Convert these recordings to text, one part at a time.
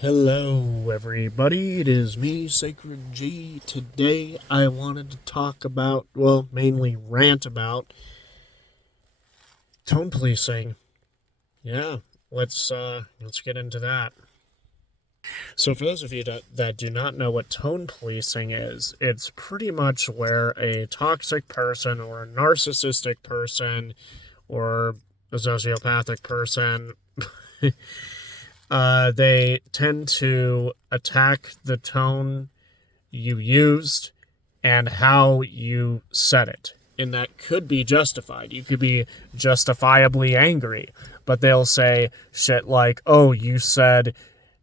Hello, everybody. It is me, Sacred G. Today, I wanted to talk about, well, mainly rant about tone policing. Yeah, let's get into that. So, for those of you that do not know what tone policing is, it's pretty much where a toxic person or a narcissistic person or a sociopathic person they tend to attack the tone you used and how you said it. And that could be justified. You could be justifiably angry, but they'll say shit like, oh, you said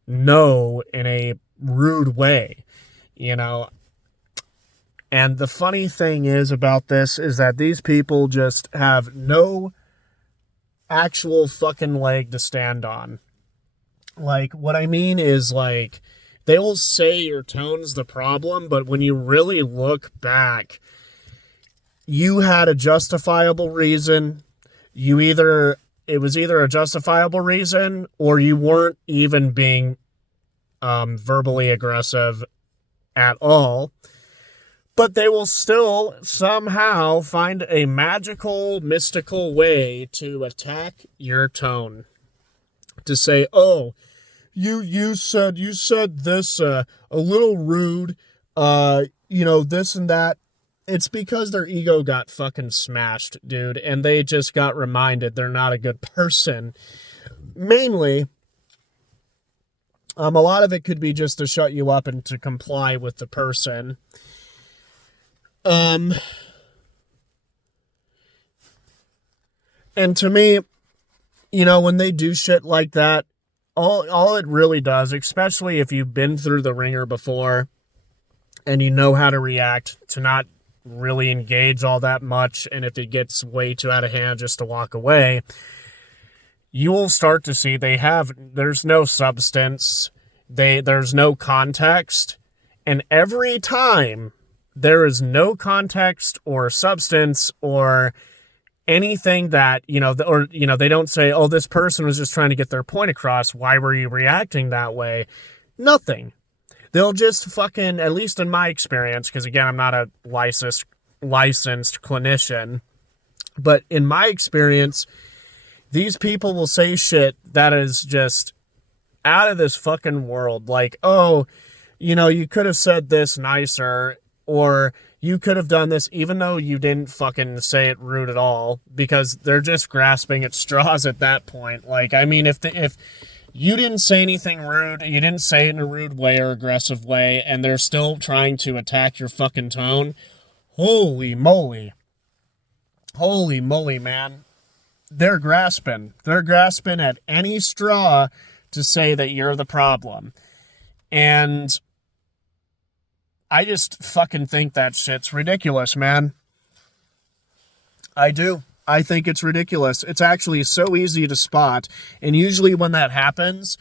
no in a rude way, you know? And the funny thing is about this is that these people just have no actual fucking leg to stand on. Like, what I mean is, like, they'll say your tone's the problem, but when you really look back, you had a justifiable reason. It was either a justifiable reason or you weren't even being verbally aggressive at all. But they will still somehow find a magical, mystical way to attack your tone. To say, oh, you said this a little rude, this and that. It's because their ego got fucking smashed, dude, and they just got reminded they're not a good person. Mainly, a lot of it could be just to shut you up and to comply with the person. And to me, when they do shit like that, all it really does, especially if you've been through the ringer before and you know how to react, to not really engage all that much, and if it gets way too out of hand, just to walk away, you will start to see there's no substance, there's no context, and every time there is no context or substance or anything that, they don't say, oh, this person was just trying to get their point across. Why were you reacting that way? Nothing. They'll just fucking, at least in my experience, because again, I'm not a licensed clinician, but in my experience, these people will say shit that is just out of this fucking world. Like, oh, you could have said this nicer, or you could have done this, even though you didn't fucking say it rude at all, because they're just grasping at straws at that point. Like, I mean, if you didn't say anything rude, you didn't say it in a rude way or aggressive way, and they're still trying to attack your fucking tone, holy moly. Holy moly, man. They're grasping. They're grasping at any straw to say that you're the problem. And I just fucking think that shit's ridiculous, man. I do. I think it's ridiculous. It's actually so easy to spot. And usually when that happens,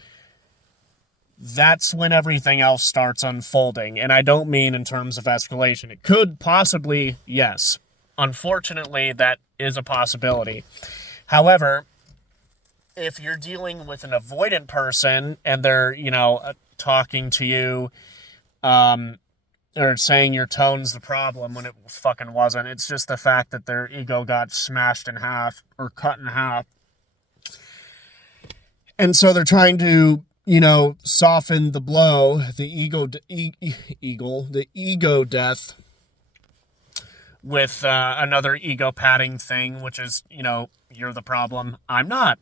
that's when everything else starts unfolding. And I don't mean in terms of escalation. It could possibly, yes. Unfortunately, that is a possibility. However, if you're dealing with an avoidant person and they're, talking to you, or saying your tone's the problem when it fucking wasn't. It's just the fact that their ego got smashed in half or cut in half. And so they're trying to, soften the blow, the ego death with another ego padding thing, which is, you're the problem. I'm not.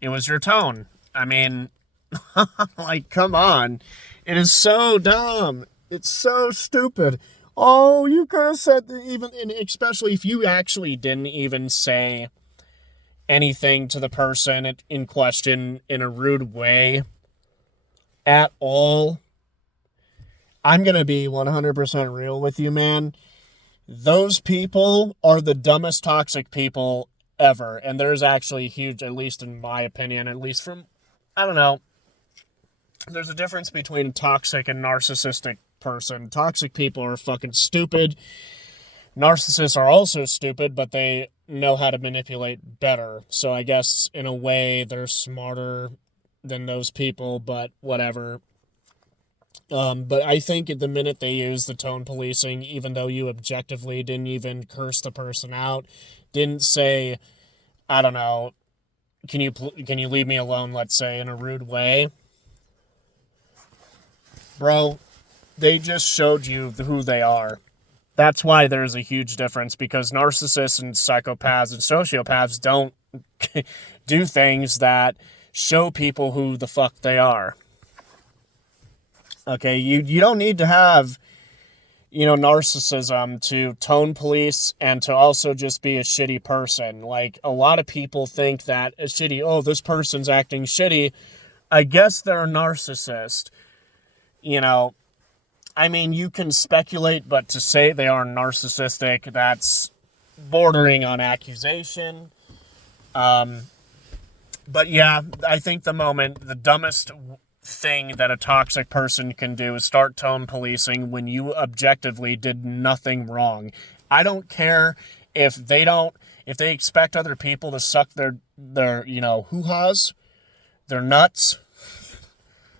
It was your tone. I mean, like, come on. It is so dumb. It's so stupid. Oh, you could have said that, even, and especially if you actually didn't even say anything to the person in question in a rude way at all. I'm going to be 100% real with you, man. Those people are the dumbest toxic people ever. And there's actually huge, at least in my opinion, at least from, I don't know, there's a difference between toxic and narcissistic person. Toxic people are fucking stupid. Narcissists are also stupid, but they know how to manipulate better. So I guess in a way they're smarter than those people, but whatever. But I think at the minute they use the tone policing, even though you objectively didn't even curse the person out, didn't say, I don't know, can you leave me alone, let's say, in a rude way, bro, they just showed you who they are. That's why there's a huge difference, because narcissists and psychopaths and sociopaths don't do things that show people who the fuck they are. Okay, you don't need to have, narcissism to tone police and to also just be a shitty person. Like, a lot of people think that this person's acting shitty. I guess they're a narcissist. I mean, you can speculate, but to say they are narcissistic, that's bordering on accusation. But yeah, I think the dumbest thing that a toxic person can do is start tone policing when you objectively did nothing wrong. I don't care if they expect other people to suck their hoo-has, their nuts,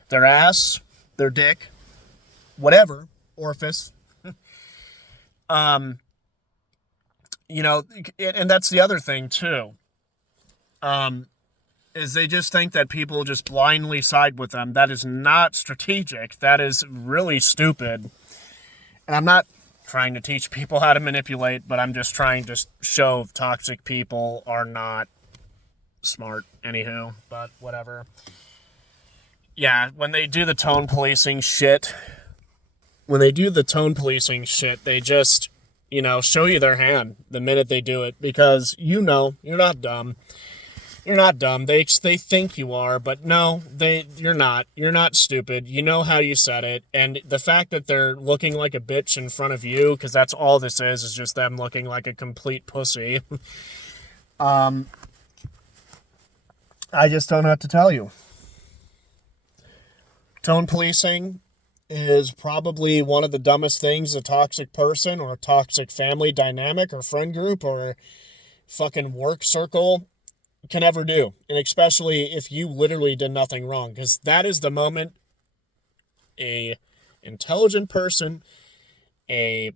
their ass, their dick, whatever, orifice. And that's the other thing too. Is they just think that people just blindly side with them. That is not strategic. That is really stupid. And I'm not trying to teach people how to manipulate, but I'm just trying to show toxic people are not smart. Anywho, but whatever. Yeah, when they do the tone policing shit, they just, show you their hand the minute they do it, because you're not dumb. You're not dumb. They think you are, but no, you're not. You're not stupid. You know how you said it. And the fact that they're looking like a bitch in front of you, because that's all this is just them looking like a complete pussy. I just don't know what to tell you. Tone policing is probably one of the dumbest things a toxic person or a toxic family dynamic or friend group or fucking work circle can ever do. And especially if you literally did nothing wrong, because that is the moment a intelligent person, a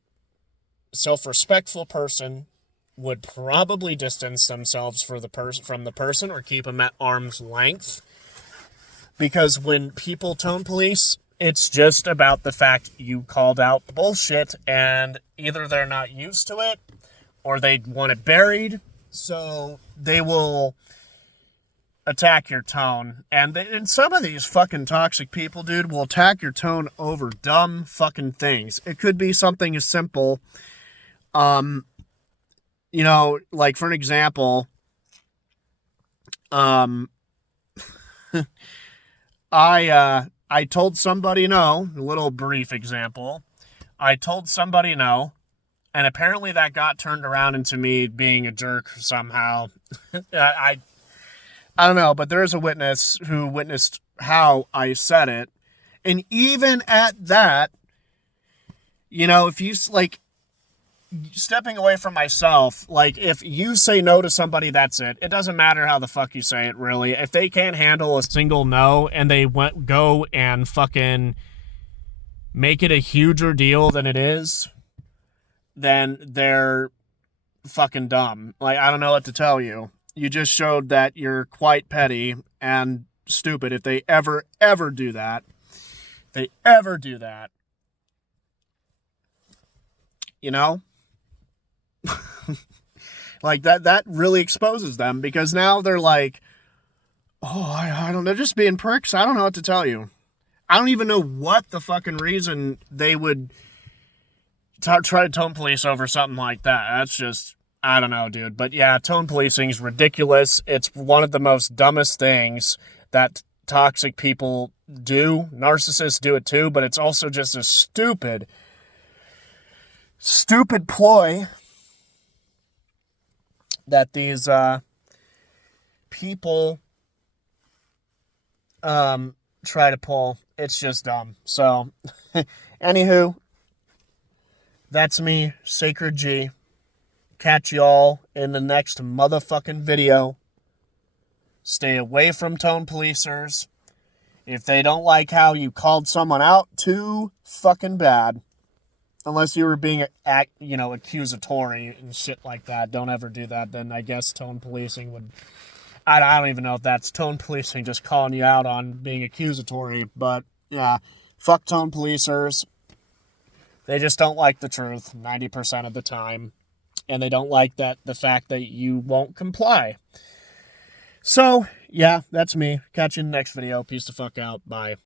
self-respectful person would probably distance themselves from the person or keep them at arm's length. Because when people tone police, it's just about the fact you called out bullshit, and either they're not used to it or they want it buried. So they will attack your tone. And some of these fucking toxic people, dude, will attack your tone over dumb fucking things. It could be something as simple, like for an example, I told somebody no, a little brief example. I told somebody no, and apparently that got turned around into me being a jerk somehow. I don't know, but there is a witness who witnessed how I said it. And even at that, if you, stepping away from myself, if you say no to somebody, that's it. It doesn't matter how the fuck you say it, really. If they can't handle a single no and they go and fucking make it a huger deal than it is, then they're fucking dumb. I don't know what to tell you. You just showed that you're quite petty and stupid if they ever do that. That really exposes them, because now they're like, oh, I don't know, just being pricks. I don't know what to tell you. I don't even know what the fucking reason they would try to tone police over something like that. That's just, I don't know, dude. But yeah, tone policing is ridiculous. It's one of the most dumbest things that toxic people do. Narcissists do it too, but it's also just a stupid ploy that these people try to pull. It's just dumb. So, anywho, that's me, Sacred G. Catch y'all in the next motherfucking video. Stay away from tone policers. If they don't like how you called someone out, too fucking bad. Unless you were being, accusatory and shit like that. Don't ever do that. Then I guess tone policing would... I don't even know if that's tone policing, just calling you out on being accusatory. But, yeah, fuck tone policers. They just don't like the truth 90% of the time. And they don't like the fact that you won't comply. So, yeah, that's me. Catch you in the next video. Peace the fuck out. Bye.